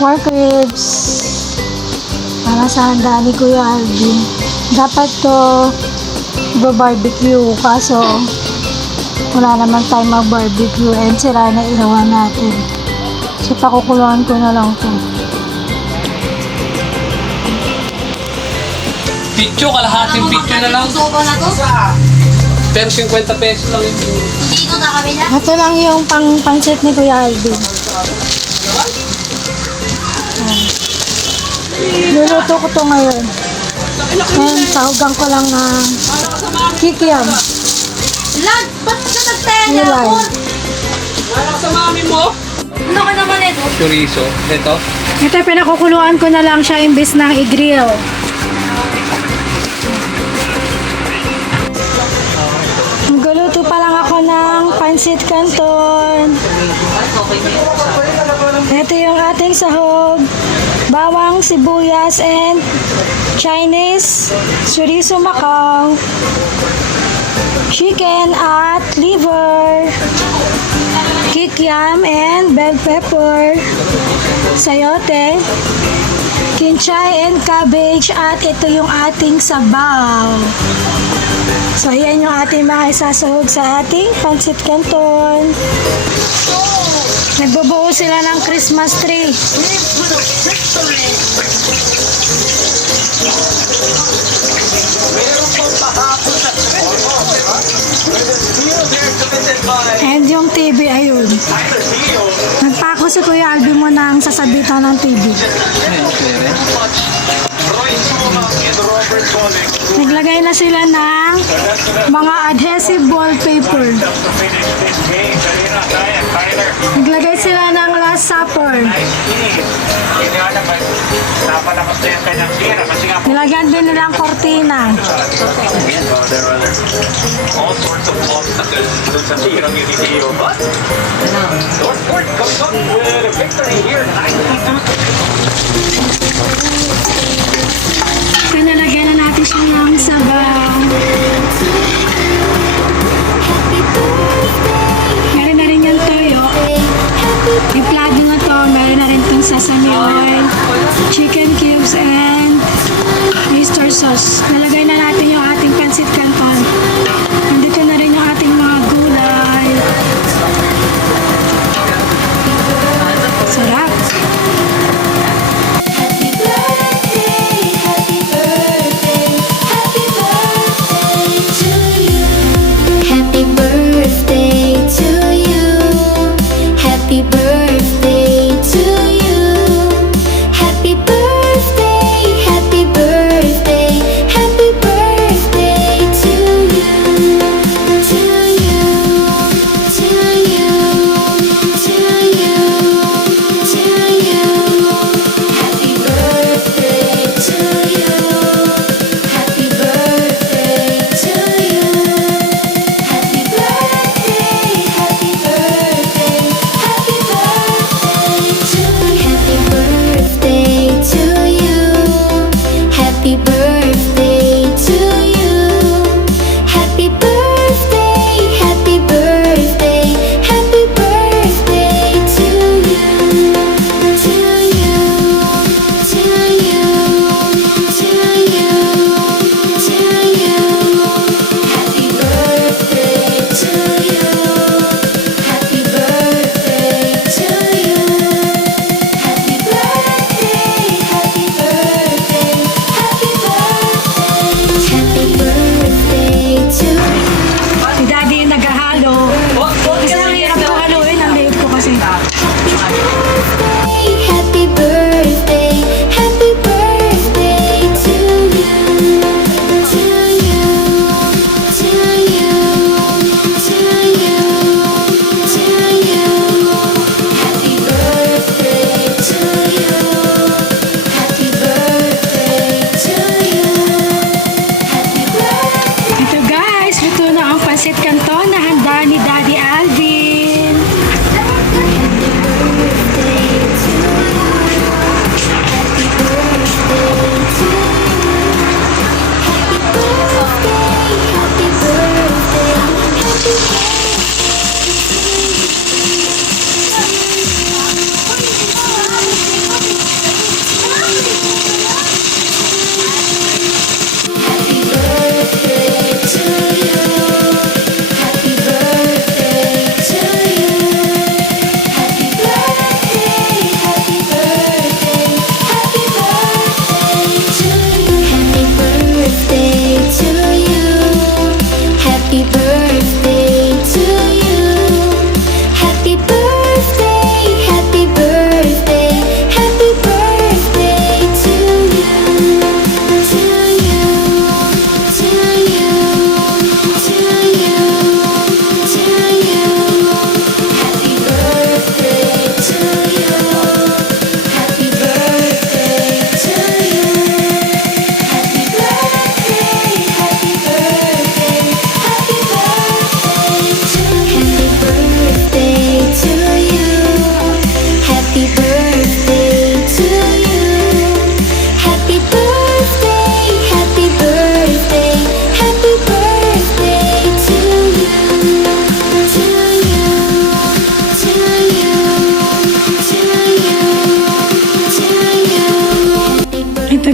pork ribs para sa handa ni Kuya Alvin. Dapat to barbecue kaso wala naman tayo mag-barbecue and sira na ilawan natin. So pakukuluan ko na lang to. Pityo, kalahating pityo na lang. Pero 50 pesos lang yung Ito lang yung pangsit ni Kuya Alvin. Luluto ko to ngayon. And sahugan ko lang ng kikiam. Lag, ba't ka nagtaya Nilay. ako? Wala sa mami mo. Ano ka naman ito? Chorizo. Ito. Ito pinakukuluan ko na lang siya imbis ng i-grill. Magluto pa lang ako ng pancit canton. Ito yung ating sahog. Bawang, sibuyas, and Chinese chorizo Macau. Chicken at liver. Kikiam and bell pepper. Sayote. Kinchay and cabbage. At ito yung ating sabaw. So, ayan yung ating mga isasahog sa ating pancit canton. Nagbubuo sila ng Christmas tree. And yung TV, ayun. Nagpako si Kuya Alvin mo ng sasabitan ng TV. Naglagay na sila ng mga adhesive wallpaper. Naglagay sila ng Last Supper. Nilagyan din nilang kortina. All sorts of plots na doon sa tirang yung video, but Northport comes up with a victory here. So, nalagyan na natin siya ng sabaw. Meron na rin yung toyo. Yung plado na to, meron na rin itong sesame oil, chicken cubes, and oyster sauce. Nalagay na natin yung ating pancit canton. Nandito na rin yung ating mga gulay. Sarap! Happy birthday to you. Happy birthday to you. Happy birthday, happy birthday, happy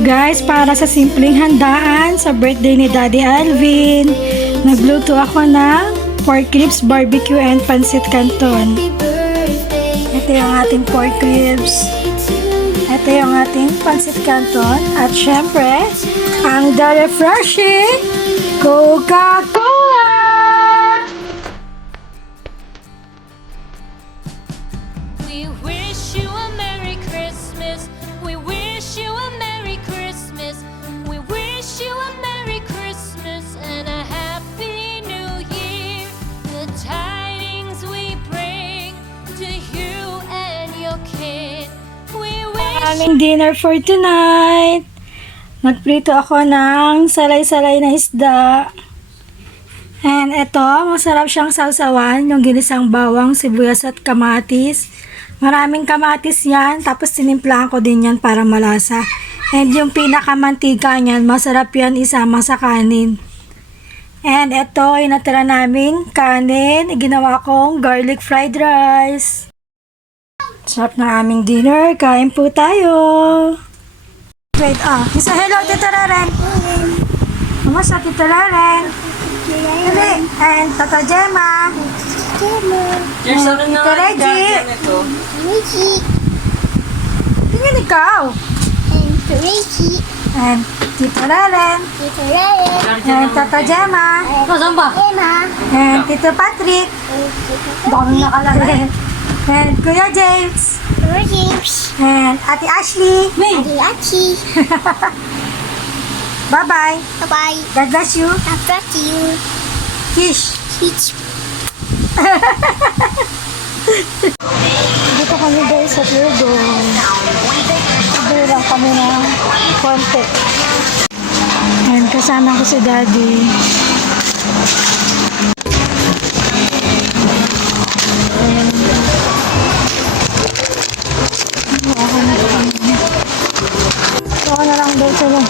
Guys, para sa simpleng handaan sa birthday ni Daddy Alvin, nagluto ako ng pork ribs, barbecue, and pancit canton. Happy birthday Ito yung ating pork ribs. Ito yung ating pancit canton. At syempre, ang The Refreshing Coca-Cola! We wish you a Merry Christmas. We wish you a Merry Christmas. We wish you a Merry Christmas and a Happy New Year. The tidings we bring to you and your kid. We wish Aming dinner for tonight. Nagprito ako ng salay-salay na isda. And ito, masarap siyang sausawan, yung ginisang bawang, sibuyas at kamatis. Maraming kamatis yan, tapos tinimplahan ko din yan para malasa. And yung pinakamantika niyan, masarap yan isama sa kanin. And ito, yung natira namin kanin, ginawa kong garlic fried rice. Sarap ng aming dinner, kain po tayo. Wait, isa hello, Tita Raren. Kamusta, Tita Raren? Dali. And Tata Gemma. Yes, akin na Tita Reggie. Ricky Tingnan ikaw. and Ricky And Tita Raren. Tito Ryan And Tata Gemma. Saan ba? Emma And Tito Patrick. Daming nakalagay. And Kuya James. James And Ate Ashley. Adi Achi Bye-bye. Bye-bye God bless you. After you Fish. Switch Dito kami guys sa Purgon. Sabi lang kami ng konti. And kasama ko si Daddy. Ako na lang daw sila.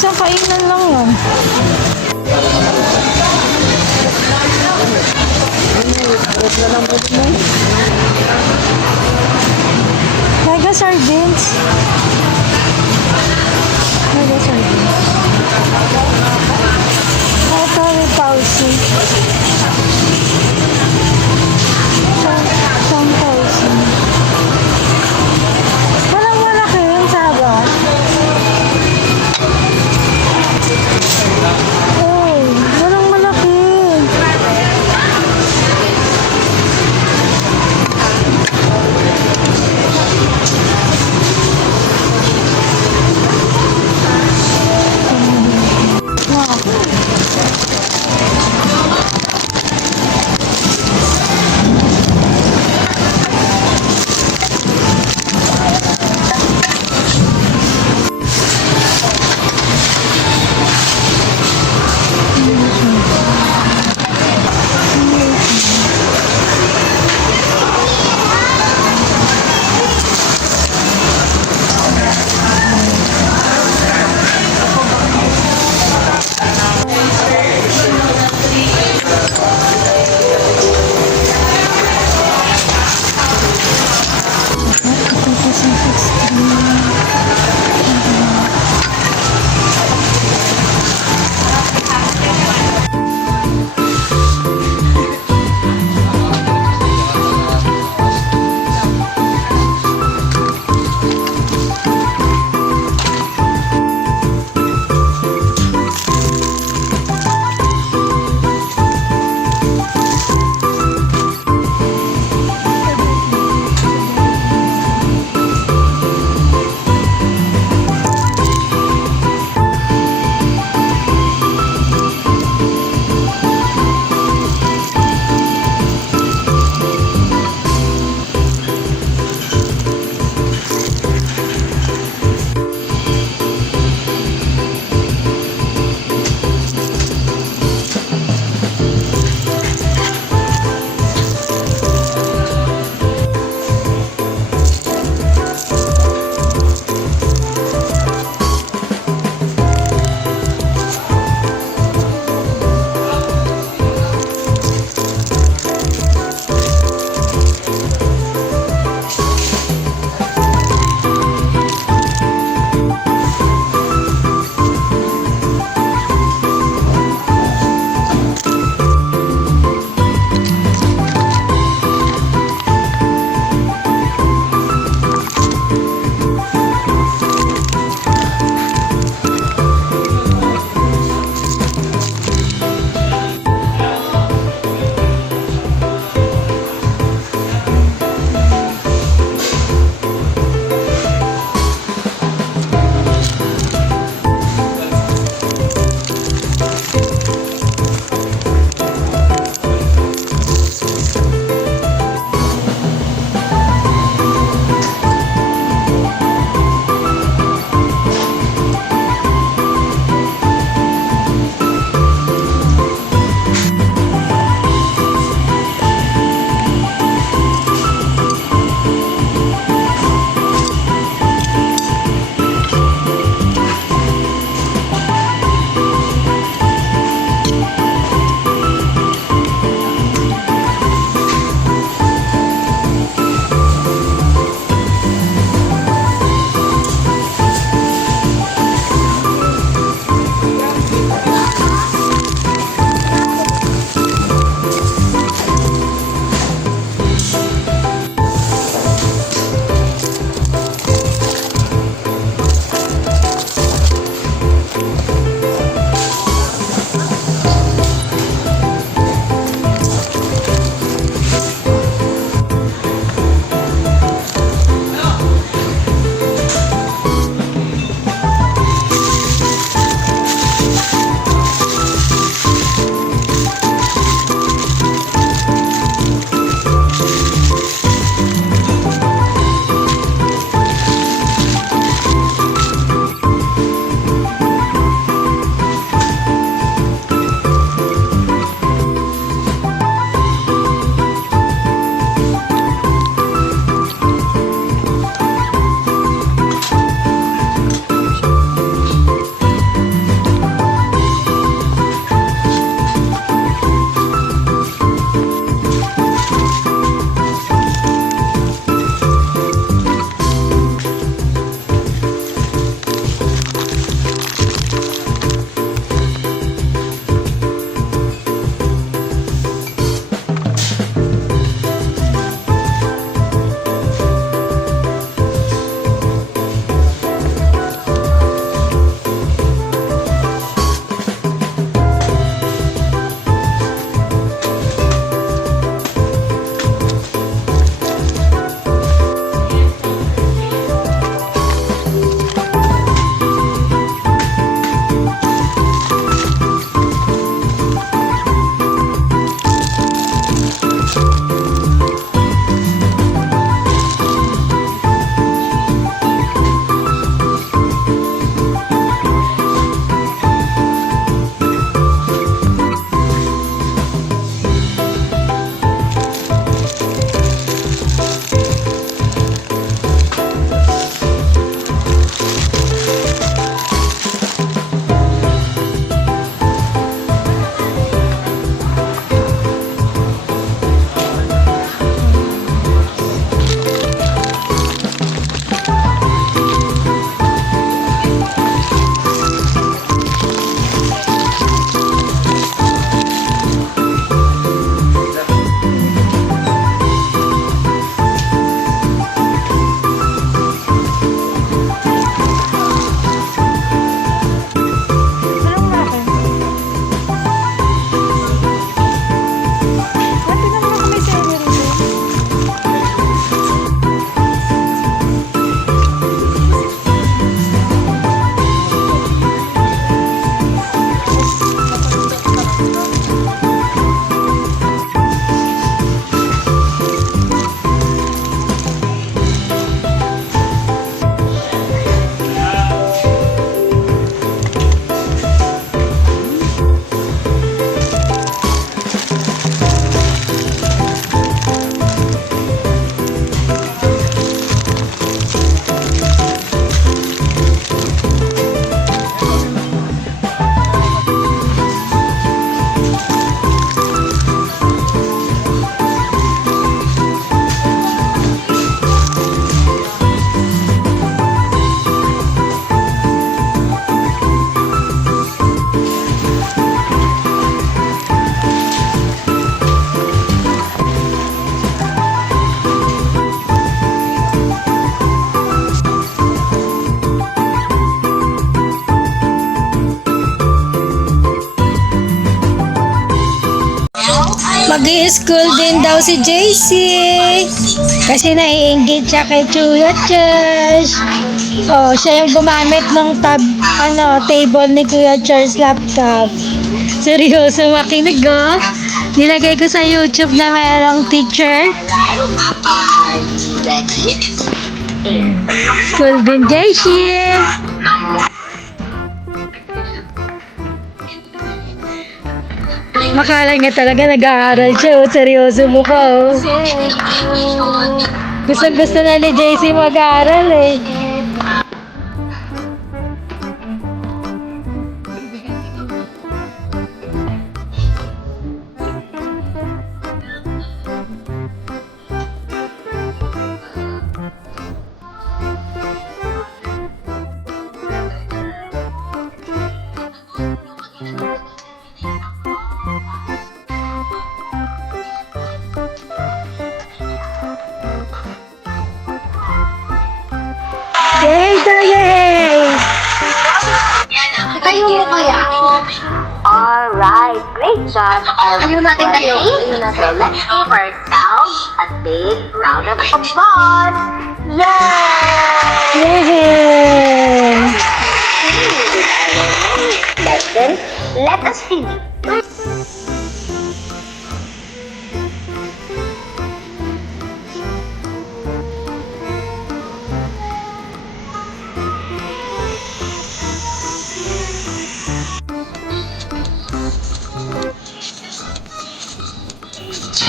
Isang kainan lang yan. Mega sardines. Mega sardines. Ito with pausi. Some pausi. Walang malaki yung sabaw. Oh, walang malaki. Mag-i-school din daw si JC. Kasi naiingit siya kay Kuya Charles. Oh, siya yung gumamit ng table ni Kuya Charles laptop. Seryoso makinig, oh. Nilagay ko sa YouTube na mayroong teacher. School din JC. Makala nga talaga nag-aaral siya. Oh. Seryoso mukha. Oh. Gusto na ni JC mag-aaral eh. Yay! Tayo mo kaya? Alright, great job. Tayo natin tayo. So let's give ourselves a big round of applause. Yay! Yay! Lesson, let us see.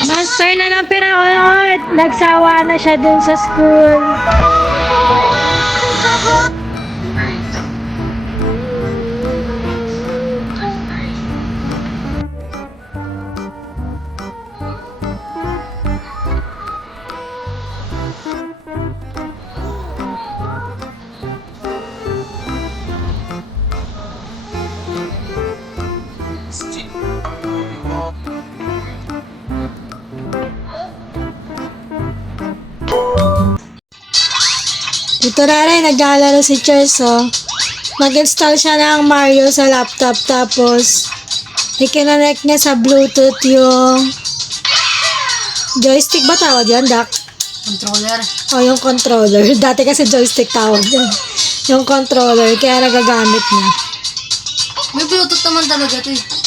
Master na ng pinakot. Nagsawa na siya dun sa school. Ito na rin, naglalaro si Charles, oh. Mag-install siya ng Mario sa laptop, tapos i-connect niya sa Bluetooth yung joystick ba tawag yan, Dak? Controller. O, yung controller. Dati kasi joystick tawag yan. Yung controller, kaya nagagamit niya. May Bluetooth naman talaga ito eh.